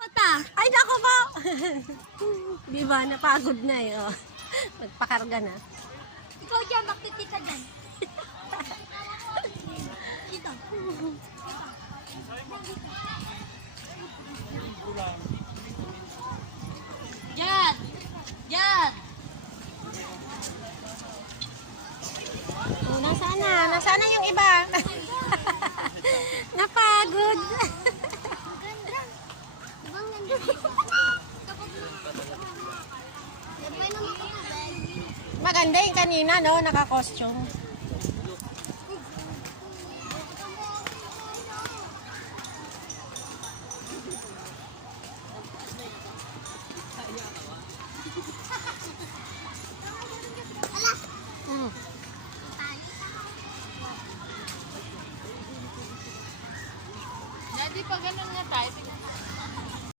Ay, naku po! Di ba, napagod na eh. Oh. Magpakarga na. Ikaw dyan, makiti ka dyan. Dito. Dyan! Dyan! Oh, nasaan na? Nasaan na yung iba? Napagod. Ibang nandun. Maganda yung kanina, no? Naka-costume. Hmm. Daddy, pag ganun nga tayo,